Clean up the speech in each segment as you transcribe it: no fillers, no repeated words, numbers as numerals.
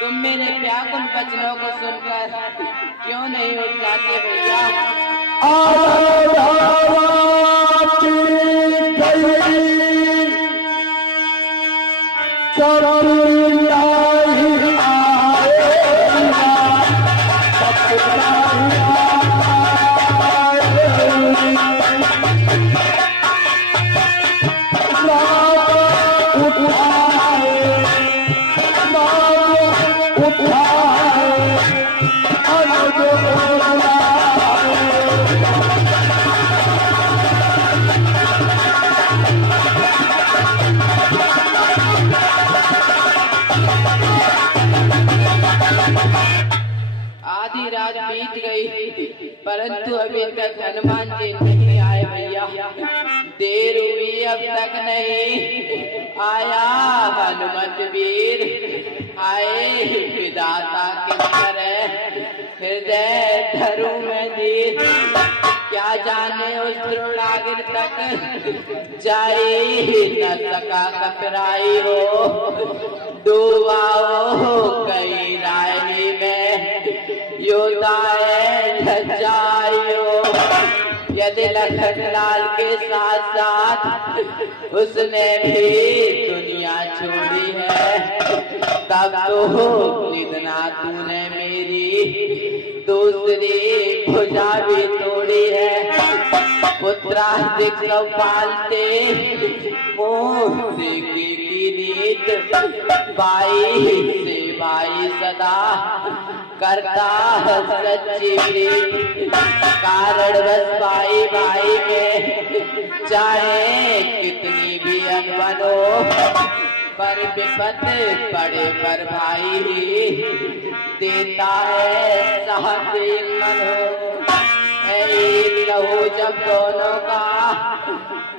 तुम मेरे व्याकुल वचनों को सुनकर क्यों नहीं उठ जाते भैया? आधी रात बीत गई परंतु अभी तक हनुमान जी नहीं आए भैया। देर हुई अब तक नहीं आया हनुमत वीर। आए विधाता की तरह हृदय धरू में धीर। क्या जाने उस द्रोणागिर तक जाई न सका कतराई हो। डूबा हो कई राही में योदाए लज्जायो। यदि लखन लाल के साथ साथ उसने भी दुनिया छोड़ी है तब तो निधना तूने मेरी दूसरी भुजा भी तोड़ी है। पुत्राधिक पालते मोह की नीत बाई से बाई सदा करता सच्ची प्रीत। कारण बस भाई भाई में चाहे कितनी भी अनबन हो पर विपत पड़े पर भाई ही देता है साथ मन हो। कहो जब दोनों का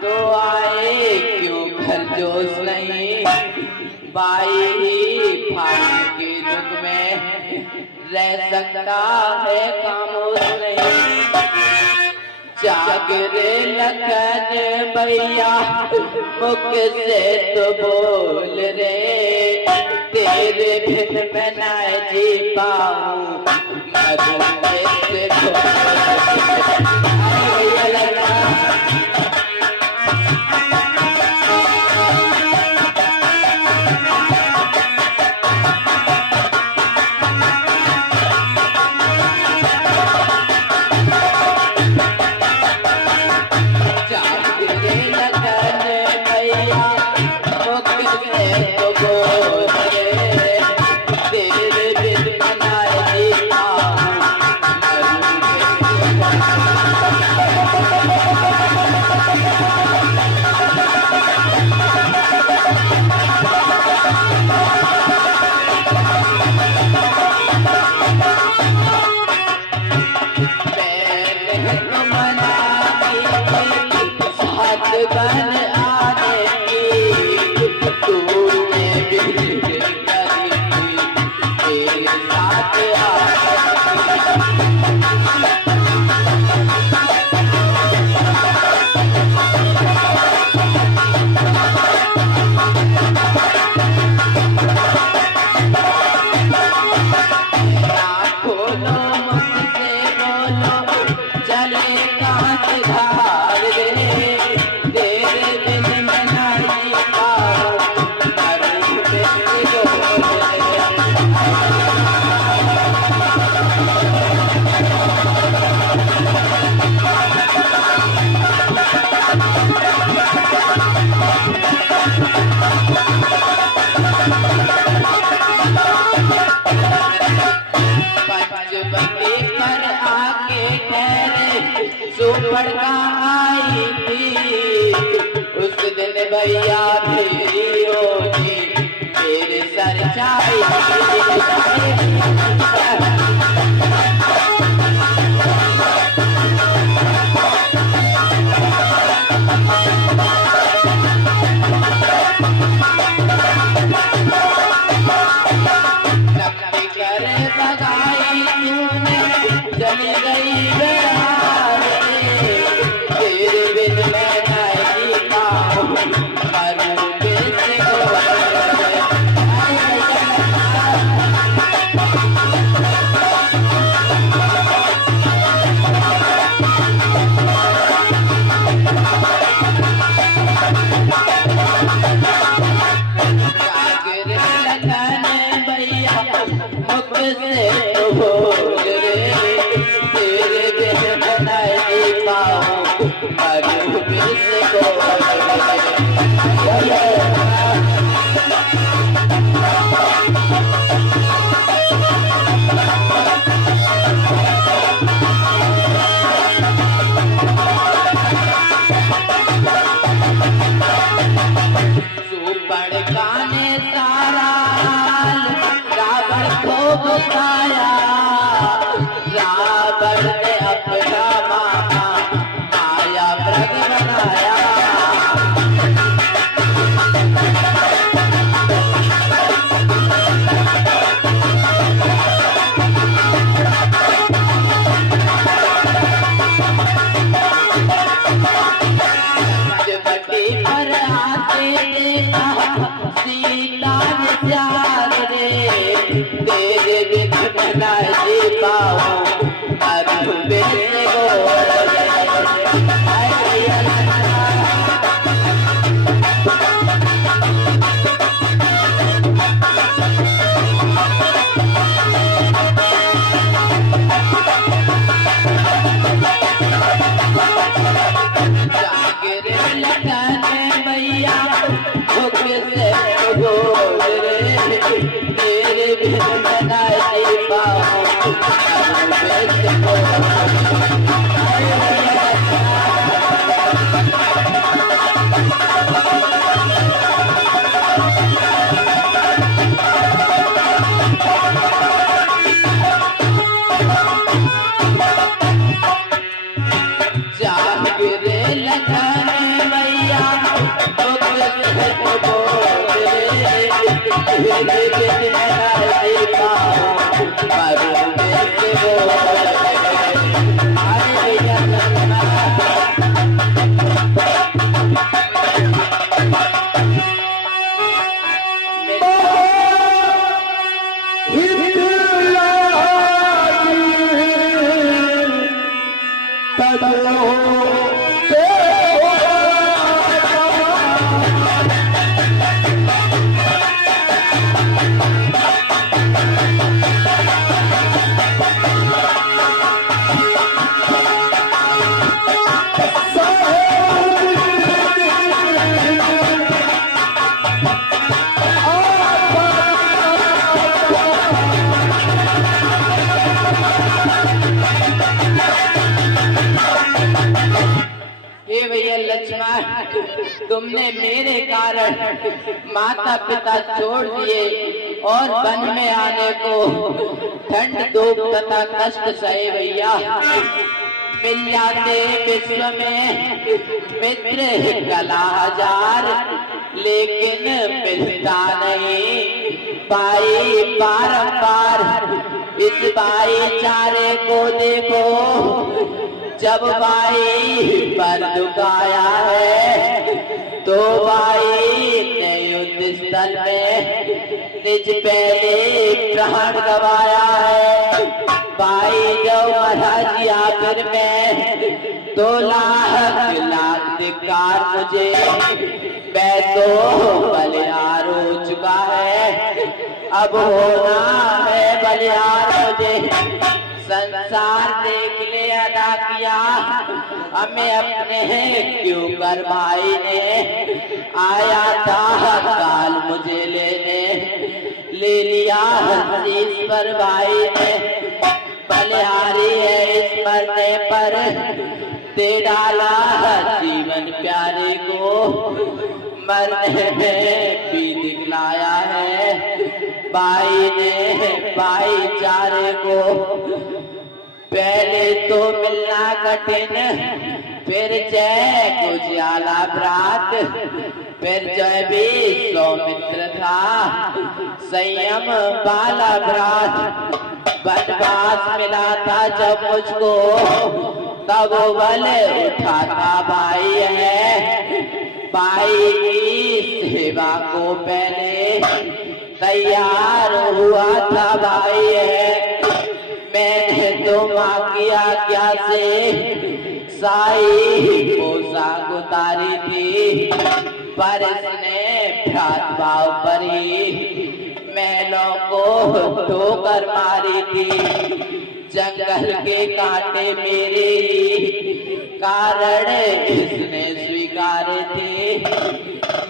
तो आए क्यों घर जोश नहीं। भाई ही भाई के दुख में रह सकता है खामोश नहीं। जागरे लखन भैया मुख से तो बोल रे। तेरे बिन मैं ना जी पाऊं आई थी उस दिन भैया भी होगी तेरे सर चाई। करूं किसको सुपड़ गाने सारा रावण को बताया रावण ने अपना मामा आया व्रत बनाया बटी पर आते देखा सीता ने त्याग रे तेरे बिन न जी पाऊं अरु बेटे तेरे बिन न जी पाऊं जागरे लगन मैया तुमने मेरे कारण माता पिता छोड़ दिए और वन में आने को ठंड धूप तथा कष्ट सहे भैया मिल जाते विश्व में मित्र कला हजार लेकिन मिलता नहीं भाई बारंबार इस भाईचारे को देखो जब भाई पर झुकाया है तो भाई ने युद्ध स्थल में निज पहले प्राण गवाया है भाई जब महाराज आखिर में 2 लाख धिक्कार मुझे मैं तो बलिहार हो चुका है अब होना है बलिहार मुझे संसार देख ले अदा किया हमें अपने क्यों कर भाई ने आया था काल मुझे लेने ले लिया हसीस पर भाई ने बलिहारी है इस मरने पर दे डाला जीवन प्यारे को मरने में भी दिखलाया है भाई ने भाईचारे को पहले तो मिलना कठिन फिर जय को ज्याला भ्रात फिर जय भी सौमित्र था संयम बाला भ्रात बनवास मिला था जब मुझको तब बल उठाता भाई है भाई की सेवा को पहले तैयार हुआ था भाई है मैंने तो माँ की आज्ञा से साई पोशाक उतारी थी पर इसने भ्रात भाव पर ही महलों को ठोकर मारी थी। जंगल के कांटे मेरे ही कारण इसने स्वीकारे थे।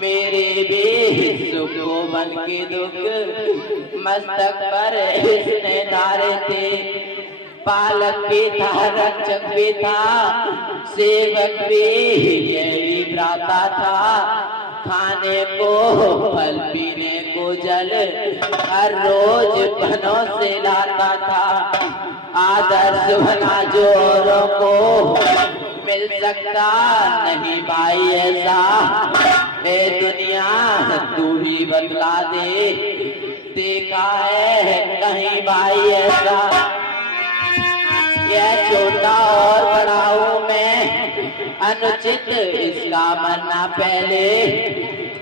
मेरे भी सुख बन के दुख मस्तक पर इसने डारे थे। पालक भी था, रक्षक भी था, सेवक भी यही भ्राता था। खाने को फल, पीने को जल हर रोज बनों से लाता था। आदर्श बना जो औरों को मिल सकता नहीं भाई ऐसा। ए दुनिया तू ही बदला दे, देखा है कहीं भाई ऐसा। यह छोटा और बड़ा हूँ मैं, अनुचित इसका मरना पहले।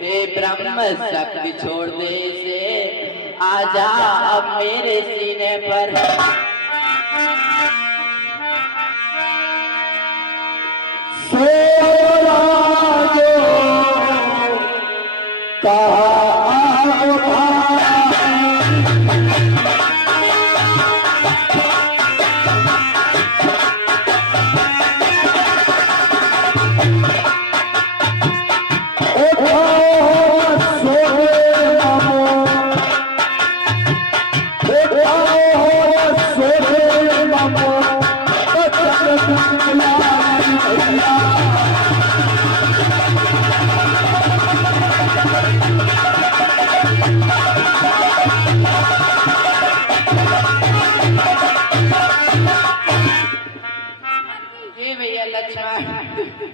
हे ब्रह्म शक्ति छोड़ दे इसे, आजा अब मेरे सीने पर। सोना जो कहा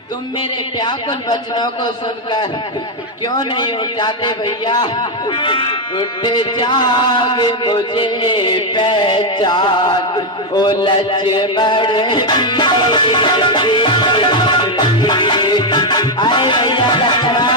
तुम मेरे व्याकुल वचनों को सुनकर क्यों नहीं उठ जाते भैया। उठ जाग मुझे पहचान ओ लक्ष्मण। आए भैया लक्ष्मण।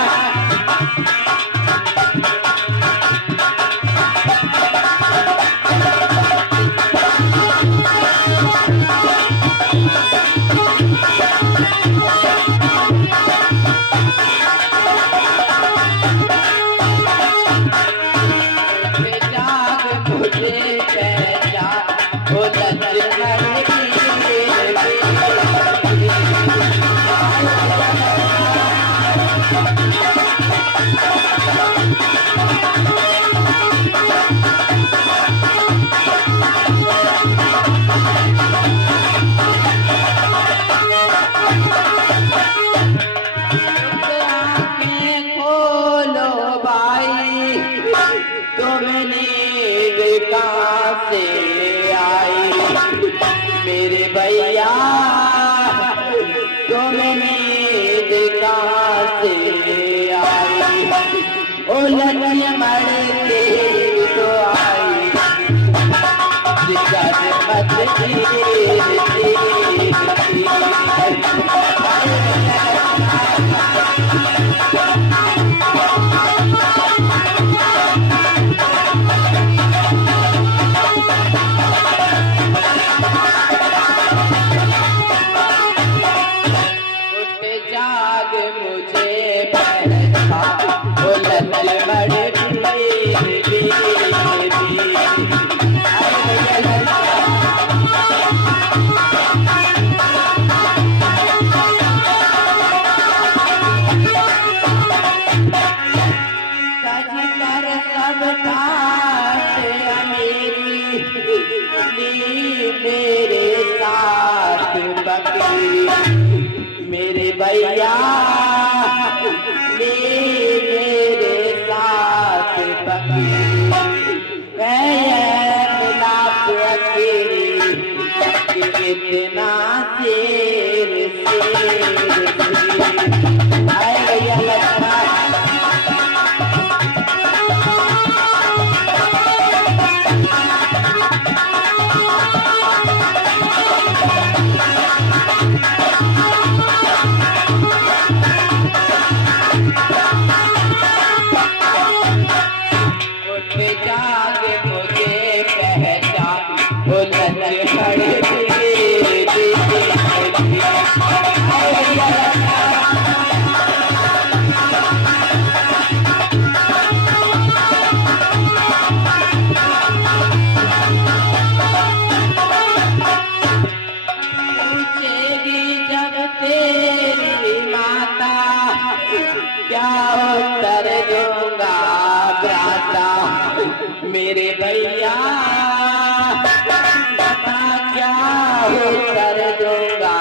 से आई मेरे भैया, तुम नींद कहाँ से आई। ओ लक्ष्मण तेरी तो आई, मेरे साथ बकरी मेरे भैया, मेरे साथ बकरी मिलाप अकेली कितना शेर आए भैया लक्ष्मण। क्या उत्तर दूंगा भ्राता मेरे भैया, बता क्या उत्तर दूंगा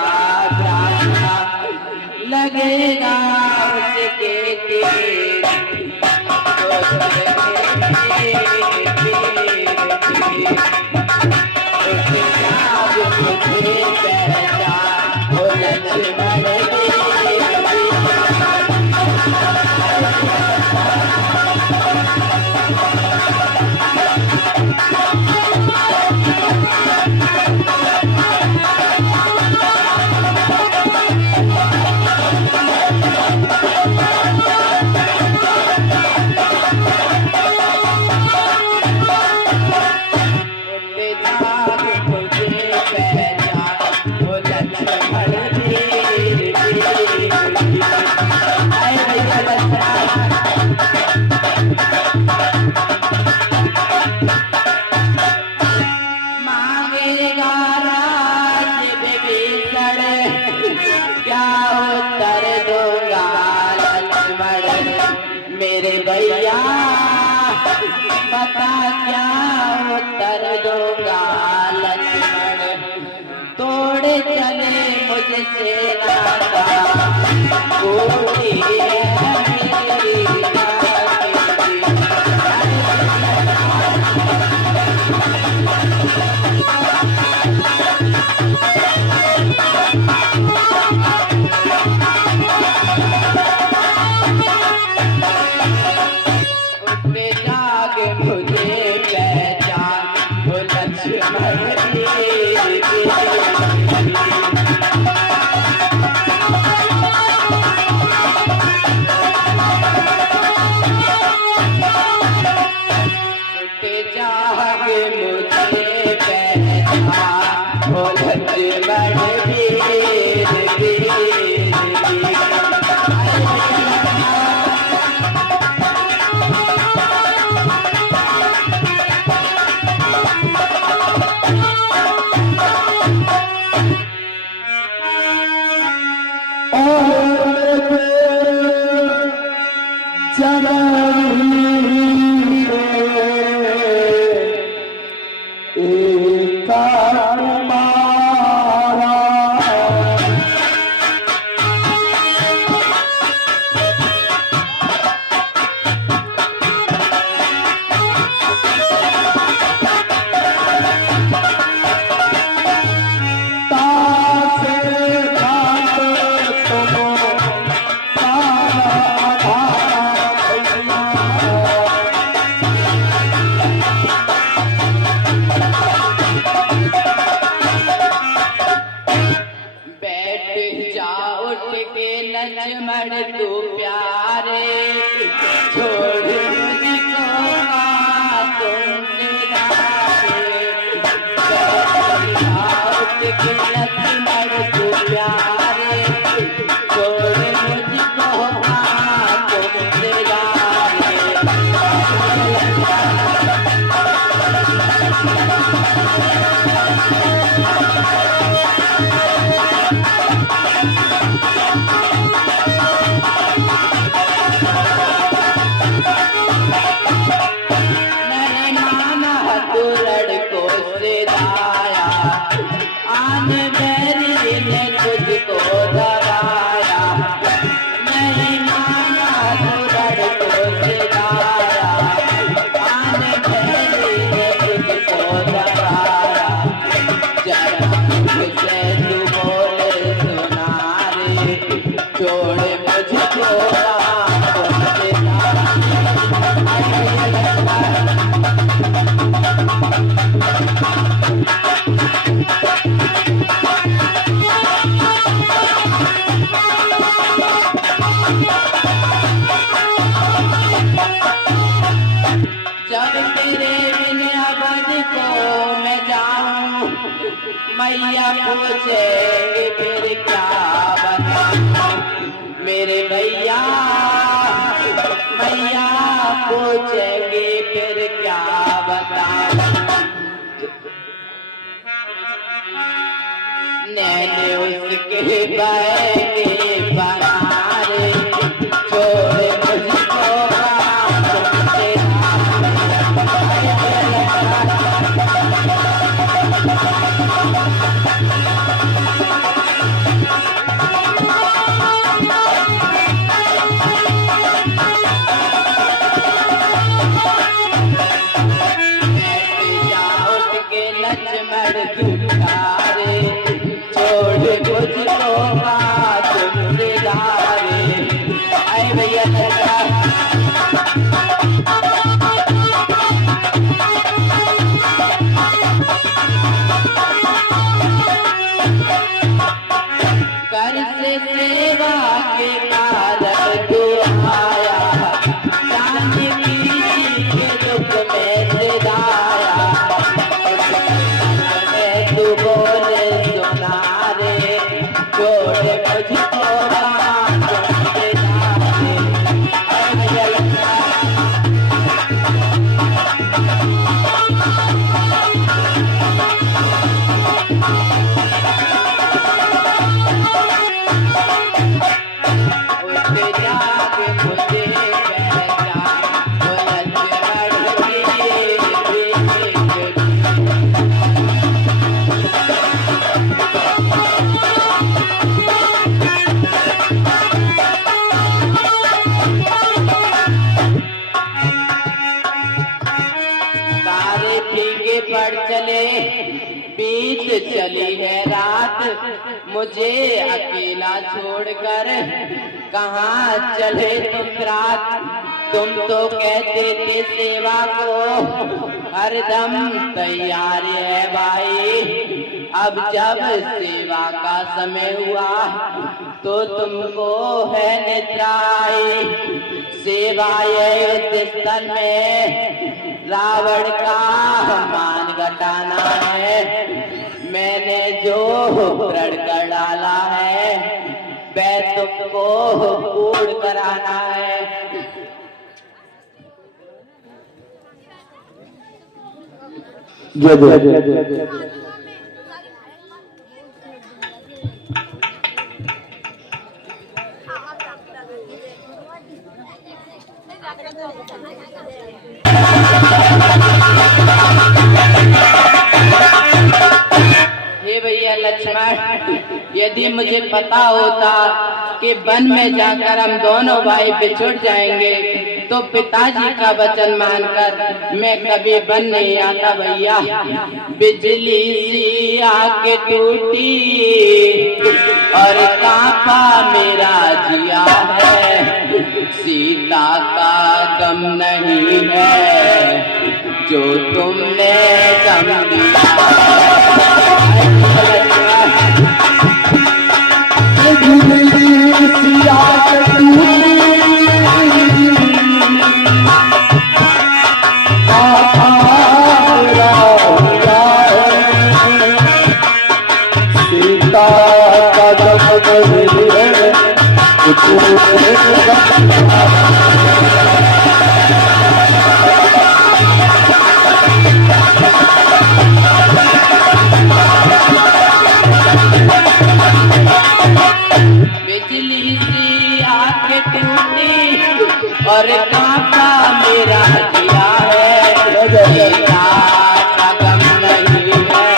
भ्राता, लगेगा उसके तीर मेरे भैया, बता क्या उत्तर दूंगा लक्ष्मण, तोड़े चले मुझसे नाता, गोरी है मेरी लक्ष्मण तू प्यारे, छोड़ मुझको तुम निरारे, लक्ष्मण तू प्यारे, छोड़ मुझको तुम निरारे। मैया पूछेंगे फिर क्या बताऊं मेरे भैया, मैया पूछेंगे फिर क्या बताऊं। नैने उसके बहने बनारे, छोड़ वक्त जाके मुझे पहचान, वो लक्ष्मण तारे फीके पड़ चले, बीत चली है रात, मुझे अकेला छोड़कर कहाँ चले तुम रात। तुम तो कहते थे सेवा को हरदम तैयार है भाई, अब जब सेवा का समय हुआ तो तुमको है निद्राई। सेवा युद्ध स्थल में रावण का मान घटाना है, मैंने जो प्रण कर डाला है वह तुमको पूर्ण कराना है। जय जय जय जय जय हे भैया लक्ष्मण, यदि मुझे पता होता कि वन में जाकर हम दोनों भाई बिछुड़ जाएंगे तो पिताजी का वचन मानकर मैं कभी वन नहीं आता भैया। बिजली सी आके टूटी और कांपा मेरा जिया है, सीता का गम नहीं है जो तुमने गम दिया। सीता का गम बिजली सी आके टूटी और कांपा मेरा जिया है, सीता का गम नहीं है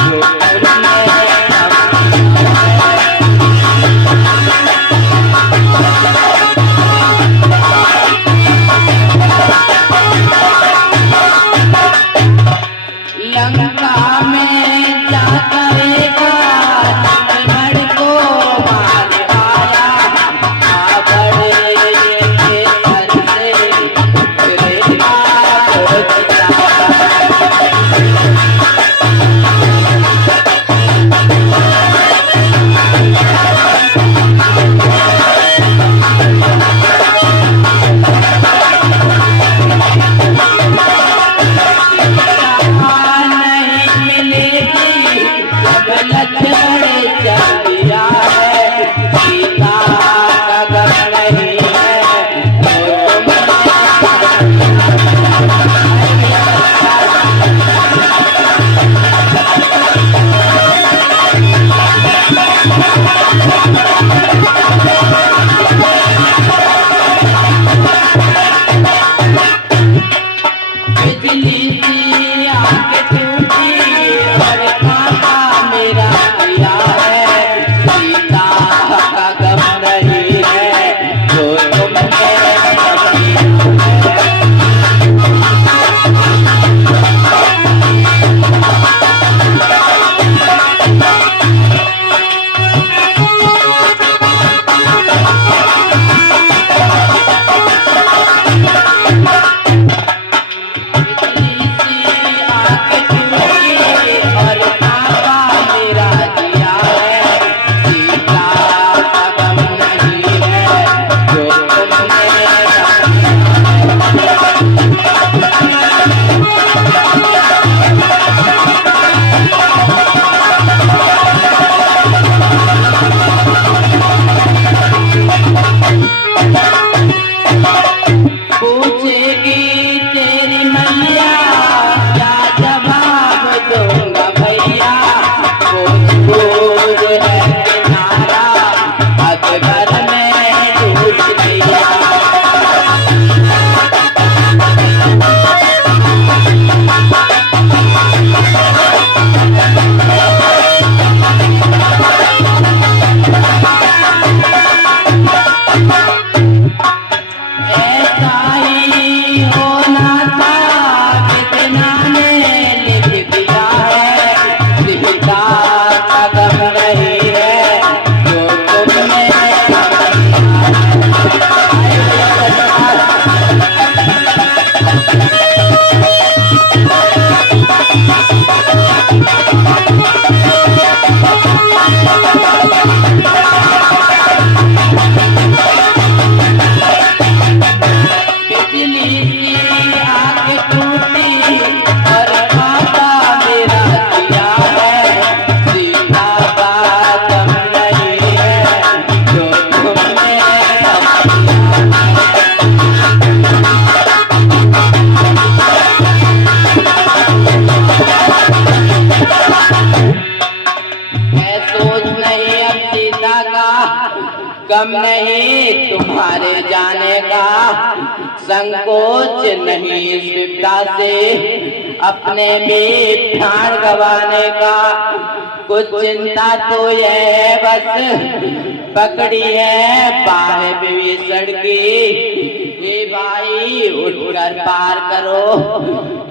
जो तुमने गम दिया है। लंका में जा करेगा लक्ष्मण को मार आया, बड़े के घर से मारे जाने का संकोच नहीं इस विपदा से, अपने भी प्राण गंवाने का। कुछ चिंता तो यह है बस पकड़ी है बाहे विभीषण की। हे भाई उठकर पार करो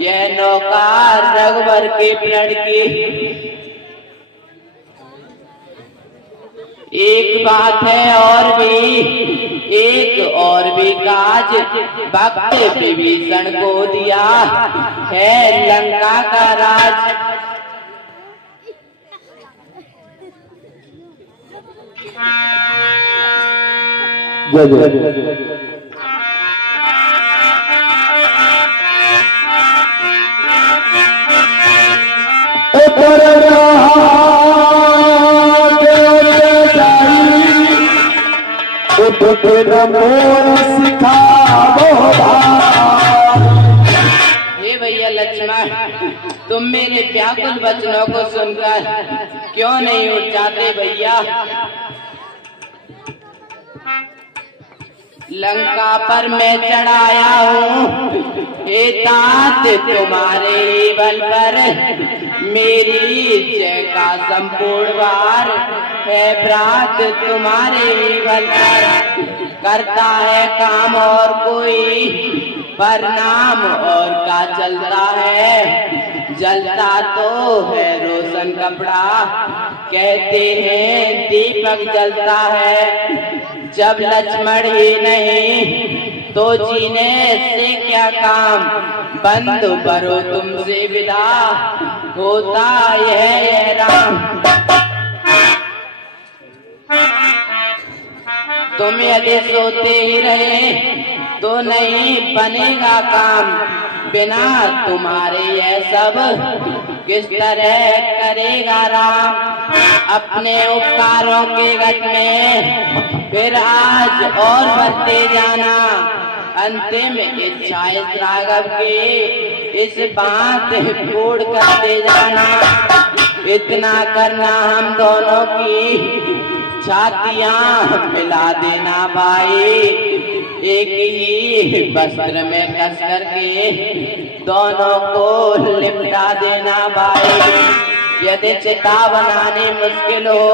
यह नौका रघुवर के प्रण की। एक बात है और भी काज भक्त विभीषण को दिया है लंका का राज। जय जय हे भैया लक्ष्मण, तुम मेरे व्याकुल वचनों को सुनकर क्यों नहीं उठ जाते भैया? लंका पर मैं चढ़ाया हूँ हे तात तुम्हारे ही बल पर, मेरी जय का संपूर्ण वार है भ्रात तुम्हारे ही बल पर। करता है काम और कोई परिणाम और का चलता है, जलता तो है रोशन कपड़ा कहते हैं दीपक जलता है। जब लक्ष्मण ही नहीं तो जीने से क्या काम, बंद करो तुमसे विदा होता यह राम। तुम यदि सोते ही रहे तो नहीं बनेगा काम, बिना तुम्हारे यह सब किस तरह करेगा राम। अपने उपकारों के घट में फिर आज और बढ़ते जाना, अंतिम इच्छा इस राघव की इस बात पूर्ण करते जाना। इतना करना हम दोनों की छातियां मिला देना भाई, एक ही वस्त्र में कस करके दोनों को लिपटा देना भाई। यदि चिता बनानी मुश्किल हो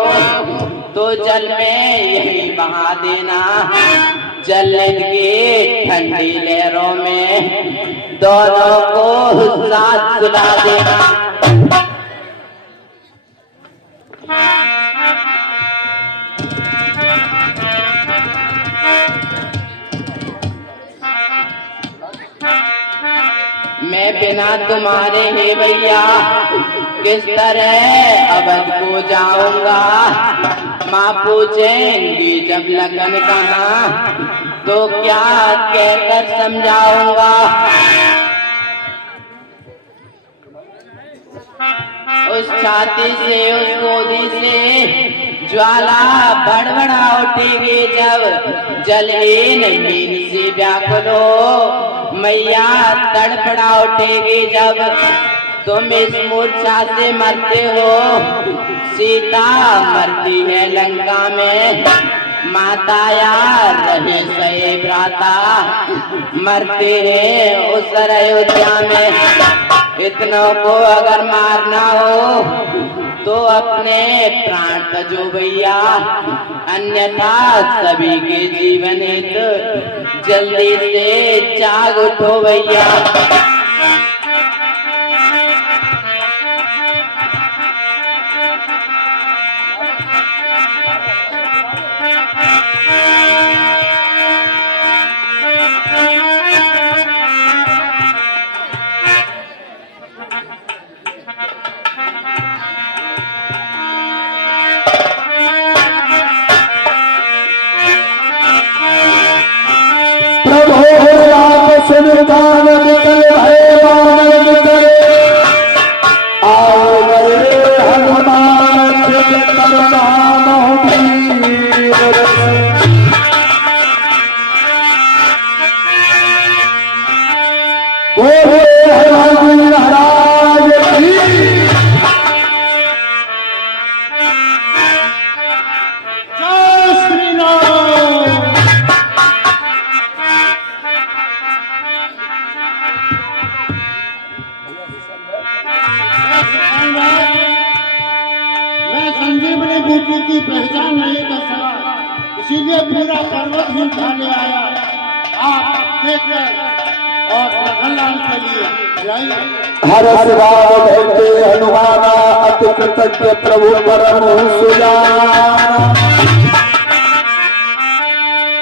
तो जल में यही बहा देना, जल के ठंडी लहरों में दोनों को साथ सुला देना। मैं बिना तुम्हारे हे भैया किस तरह अवध को जाऊंगा। माँ पूछेंगी जब लगन कहाँ तो क्या कहकर समझाऊंगा। उस छाती से उस गोदी से ज्वाला बड़बड़ा उठेगी जब जलहीन मीन से व्याकुल हो, मैया तड़पड़ा उठेगी जब तुम इस मूर्छा से मरते हो। सीता मरती है लंका में, माता यार रहे सहे भ्राता मरते हैं उस अयोध्या में। इतनों को अगर मारना हो तो अपने प्राण तजो भैया, अन्यथा सभी के जीवन हित जल्दी से जाग उठो भैया। सुनतान निकल भय बानर निकल, आओ गए हनुमान करनाम वीर। बोले हनुमान महाराज की। जय श्री राम। फूल खाने आया, आप देखकर और प्रहलाद के लिए जाइए। हर शिवाय भक्ति हनुमाना अति कृतज्ञ प्रभु परम सुजाना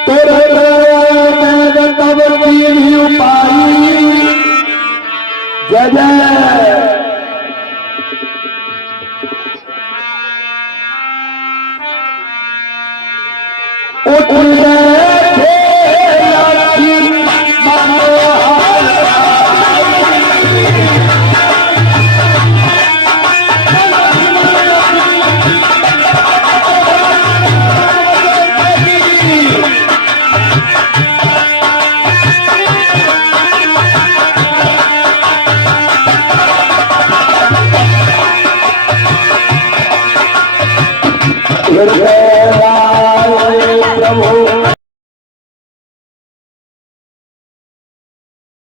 तेरे मैं तब की उपाई जय जय उठ हृदय